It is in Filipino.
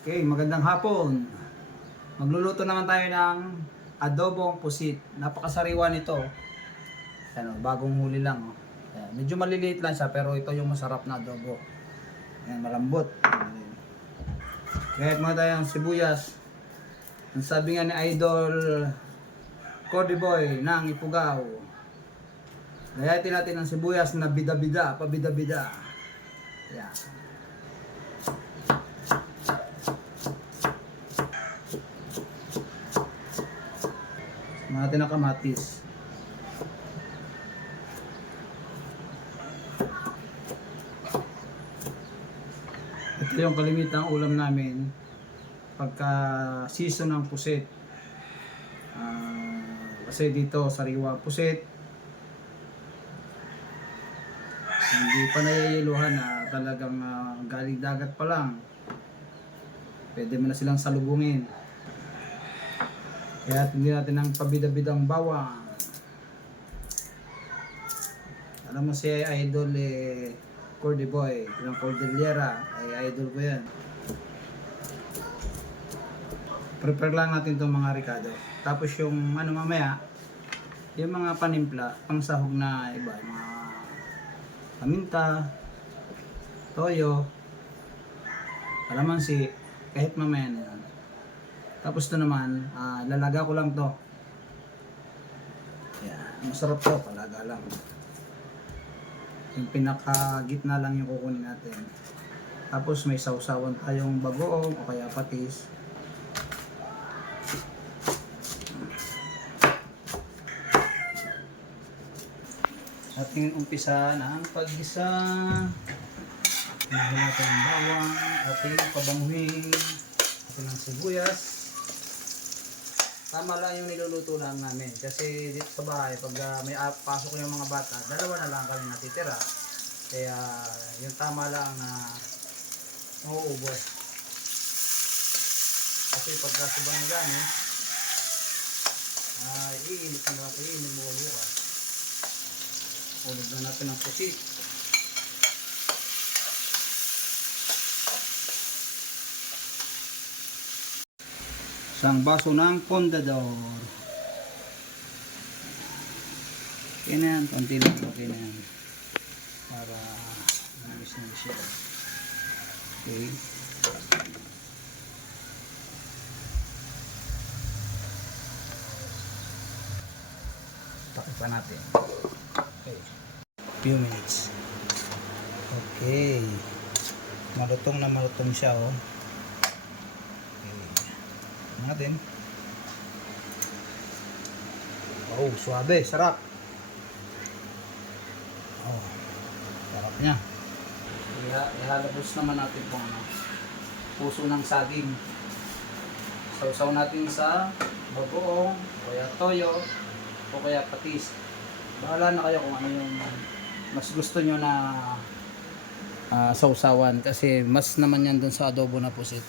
Okay, magandang hapon. Magluluto naman tayo ng adobong pusit. Napakasariwa nito. Ano, bagong huli lang. Oh. Ayan, medyo maliliit lang siya pero ito yung masarap na adobo. Ayan, malambot. Kaya muna tayo ng sibuyas. Ang sabi nga ni Idol Cody Boy ng Ifugao. Gayatin natin ang sibuyas na bida-bida, pabida-bida. Ayan. Natin ang kamatis. Ito yung kalimitang ulam namin pagka season ng pusit. Kasi dito sariwa pusit. Hindi pa nayayiluhan na talagang galing dagat pa lang. Pwede mo na silang salubungin. Kaya hindi natin ang pabida-bidang bawang. Alam mo si Idol Cordy Boy, yung Cordillera, ay idol ko yan. Prepare lang natin itong mga ricado. Tapos yung ano mamaya, yung mga panimpla, pang sahog na iba, mga paminta, toyo, kalamansi, kahit mamaya na yan. Tapos ito naman, lalaga ko lang to. Yan, masarap to, palaga lang. Yung pinaka gitna lang yung kukunin natin. Tapos may sausawan tayong bagoong o kaya patis. Ating umpisa ng paggisa. Hinahin natin ang bawang, ating pabanguhin, ating ang sibuyas. Tama lang yung niluluto lang namin kasi dito sa bahay pag may pasok yung mga bata, dalawa na lang kami natitira. Kaya yung tama lang na mauubos. Kasi pagka subang gani, iinit na lang, iinit mo bukas. Ulog na natin ang pusit. Isang baso ng pondador. Okay na yan, konti lang, okay na yan. Para nabis na siya. Okay. Takip pa natin. Okay. Few minutes. Okay. Malutong na malutong siya, oh. Natin. Oh, suabe, sarap. Oh, sarap niya. Ihalabos naman natin po puso ng saging. Sausaw natin sa bagoong, o kaya toyo, o kaya patis. Bahala na kayo kung ano yung mas gusto nyo na sausawan. Kasi mas naman yan dun sa adobo na pusit.